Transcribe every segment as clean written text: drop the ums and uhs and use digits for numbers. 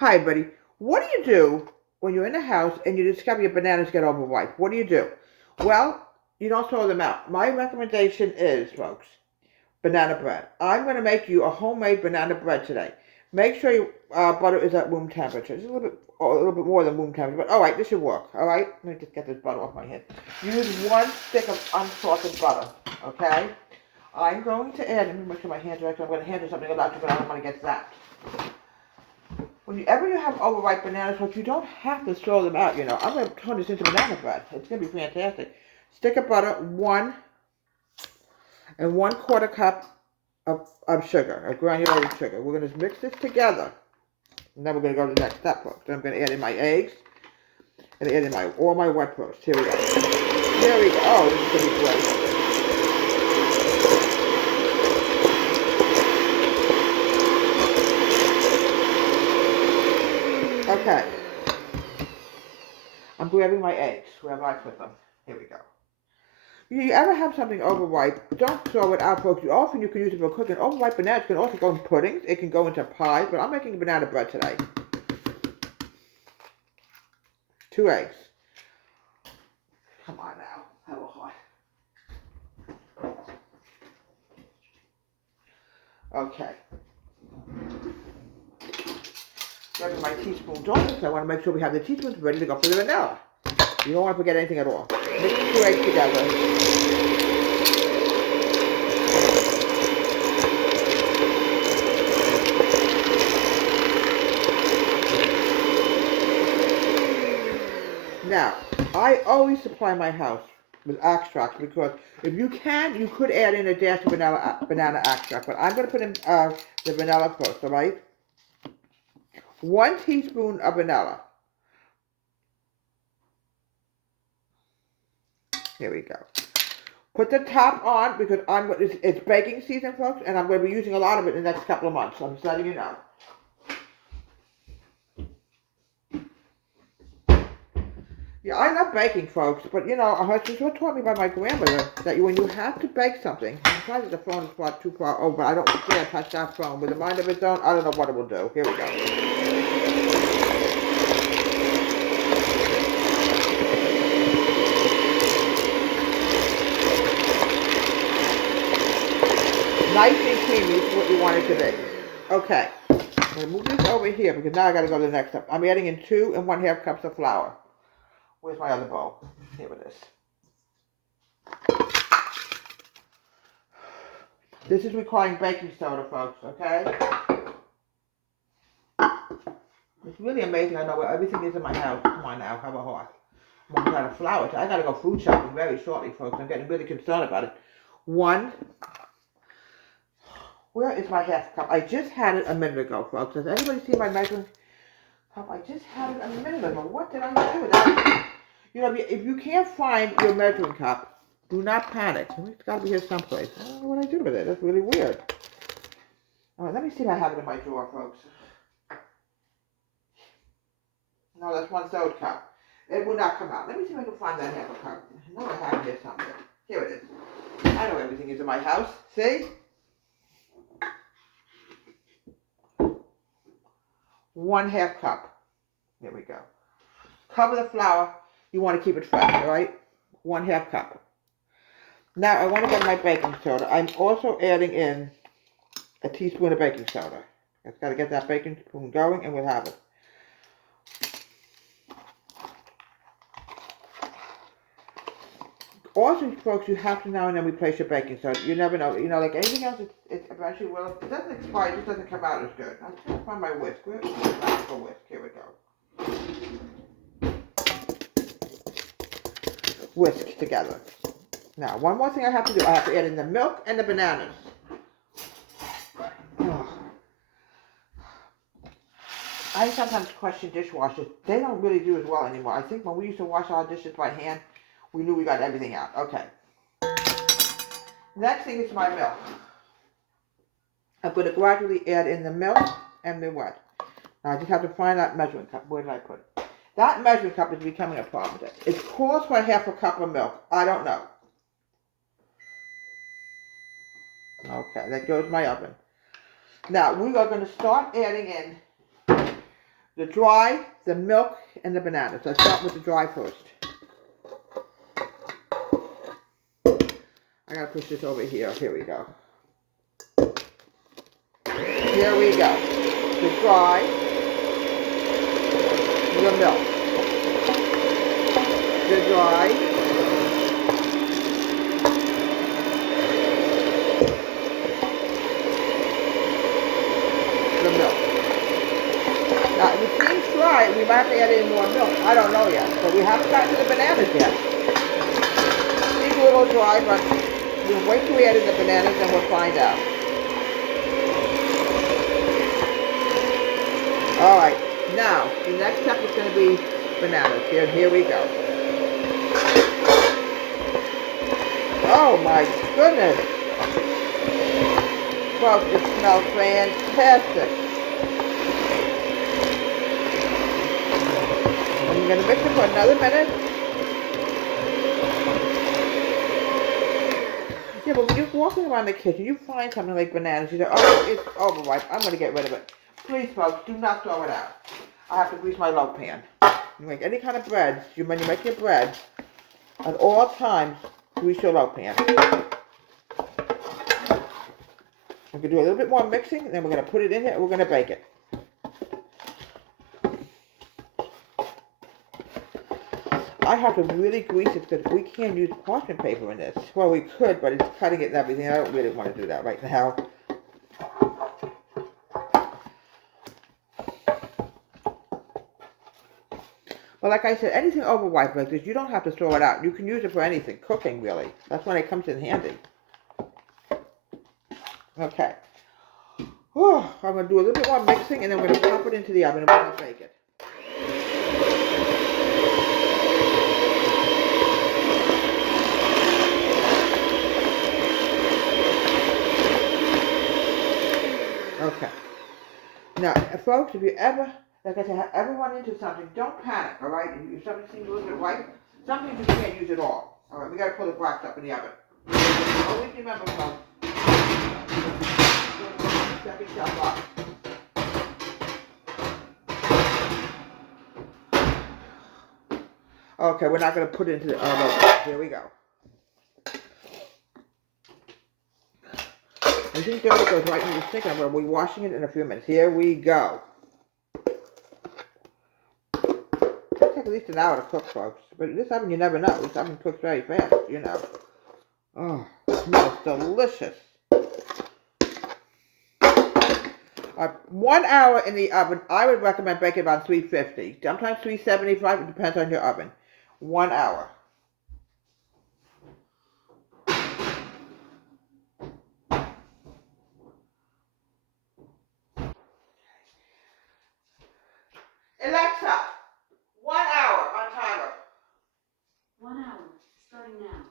Hi, buddy. What do you do when you're in the house and you discover your bananas get overripe? What do you do? Well, you don't throw them out. My recommendation is, folks, banana bread. I'm going to make you a homemade banana bread today. Make sure your butter is at room temperature. It's a little bit more than room temperature, but all right, this should work. All right, let me just get this butter off my hand. Use 1 stick of unsalted butter. Okay. I'm going to add. Let me make sure my hands are right. I'm going to hand you something about you, but I don't want to get that. Whenever you have overripe bananas, but you don't have to throw them out, I'm going to turn this into banana bread. It's going to be fantastic. Stick of butter, 1 1/4 cup of sugar, of granulated sugar. We're going to mix this together. And then we're going to go to the next step, folks. Then I'm going to add in my eggs and add in all my wet roast. Here we go. Here we go. Oh, this is going to be great. Okay. I'm grabbing my eggs, wherever I put them. Here we go. You ever have something overripe, don't throw it out, folks. Often you can use it for cooking. Overripe bananas can also go in puddings. It can go into pies, but I'm making banana bread today. 2 eggs. Come on now. Have a heart. Okay. Grabbing my teaspoons also, so I want to make sure we have the teaspoons ready to go for the vanilla. You don't want to forget anything at all. Mix the 2 eggs together. Now, I always supply my house with extracts because if you can, you could add in a dash of banana extract. But I'm going to put in the vanilla first, all right? 1 teaspoon of vanilla. Here we go. Put the top on because it's baking season, folks, and I'm going to be using a lot of it in the next couple of months. So I'm just letting you know. Yeah, I love baking, folks, but this was taught me by my grandmother that when you have to bake something, I'm sorry that the phone is far too far over, I don't dare touch that phone. With a mind of its own, I don't know what it will do. Here we go. Nice and creamy is what you want it to be. Okay, I'm going to move this over here because now I got to go to the next step. I'm adding in 2 1/2 cups of flour. Where's my other bowl? Here it is. This is requiring baking soda, folks, okay? It's really amazing I know where everything is in my house. Come on now, have a heart. I'm running out of flour. I got to go food shopping very shortly, folks. I'm getting really concerned about it. Where is my 1/2 cup? I just had it a minute ago, folks. Does anybody see my measuring cup? I just had it a minute ago. What did I do with that? If you can't find your measuring cup, do not panic. It's got to be here someplace. I don't know what I did with it. That's really weird. All right, let me see if I have it in my drawer, folks. No, that's 1/3 cup. It will not come out. Let me see if I can find that 1/2 cup. I know I have it here somewhere. Here it is. I know everything is in my house. See? 1/2 cup. There we go. Cover the flour. You want to keep it fresh, all right? 1/2 cup. Now I want to get my baking soda. I'm also adding in a teaspoon of baking soda. I've got to get that baking spoon going, and we'll have it. Also, folks, you have to now and then replace your baking soda. You never know. Like anything else, it eventually will. If it doesn't expire, it just doesn't come out as good. I'm just going to find my whisk. Where is my whisk? Here we go. Whisk together. Now, one more thing I have to do. I have to add in the milk and the bananas. Oh. I sometimes question dishwashers. They don't really do as well anymore. I think when we used to wash our dishes by hand, we knew we got everything out. Okay. Next thing is my milk. I'm going to gradually add in the milk and the what? Now I just have to find that measuring cup. Where did I put it? That measuring cup is becoming a problem. It calls for 1/2 cup of milk. I don't know. Okay, that goes in my oven. Now we are going to start adding in the dry, the milk, and the bananas. Let's start with the dry first. I gotta push this over here. Here we go. Here we go. The dry, the milk, the dry, the milk. Now, if it seems dry, we might have to add in more milk. I don't know yet, but we haven't gotten to the bananas yet. It's a little dry, but we'll wait till we add in the bananas and we'll find out. Alright, now, the next step is going to be bananas. Here we go. Oh my goodness. Folks, it smells fantastic. I'm going to mix it for another minute. Yeah, but when you're walking around the kitchen, you find something like bananas, you say, oh, it's overripe, I'm going to get rid of it. Please, folks, do not throw it out. I have to grease my loaf pan. You make any kind of bread, when you make your bread, at all times, grease your loaf pan. We're going to do a little bit more mixing, and then we're going to put it in here, and we're going to bake it. I have to really grease it because we can't use parchment paper in this. Well, we could, but it's cutting it and everything. I don't really want to do that right now. But like I said, anything overripe like this, you don't have to throw it out. You can use it for anything, cooking really. That's when it comes in handy. Okay. Oh, I'm going to do a little bit more mixing, and then we're going to pop it into the oven and we're going to bake it. Okay. Now, folks, if you ever, like I said, ever run into something, don't panic, all right? If something seems a little bit ripe, something you can't use at all. All right, we got to pull the blocks up in the oven. Always remember, folks, step yourself up. Okay, we're not going to put it into the oven. Here we go. I think dirty goes right into the sink, and we'll be washing it in a few minutes. Here we go. It'll take at least an hour to cook, folks. But this oven, you never know. This oven cooks very fast, you know. Oh, it smells delicious. 1 hour in the oven. I would recommend baking about 350. Sometimes 375. It depends on your oven. 1 hour. Alexa, 1 hour on timer. 1 hour, starting now.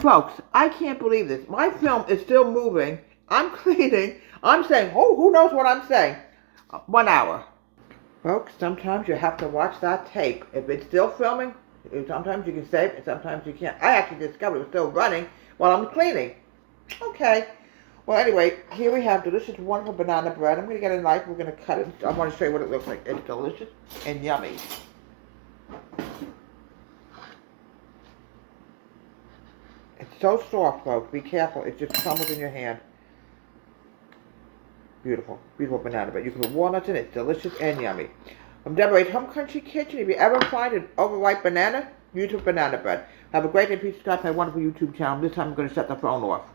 Folks, I can't believe this. My film is still moving. I'm cleaning. I'm saying, oh, who knows what I'm saying? 1 hour. Folks, sometimes you have to watch that tape. If it's still filming, sometimes you can save and sometimes you can't. I actually discovered it was still running while I'm cleaning. Okay. Well, anyway, here we have delicious, wonderful banana bread. I'm going to get a knife. We're going to cut it. I want to show you what it looks like. It's delicious and yummy. It's so soft, folks. Be careful. It just crumbles in your hand. Beautiful, beautiful banana bread. You can put walnuts in it. It's delicious and yummy. From Deborah's Home Country Kitchen. If you ever find an overripe banana, use it for banana bread. Have a great day. Please subscribe to my wonderful YouTube channel. This time I'm going to shut the phone off.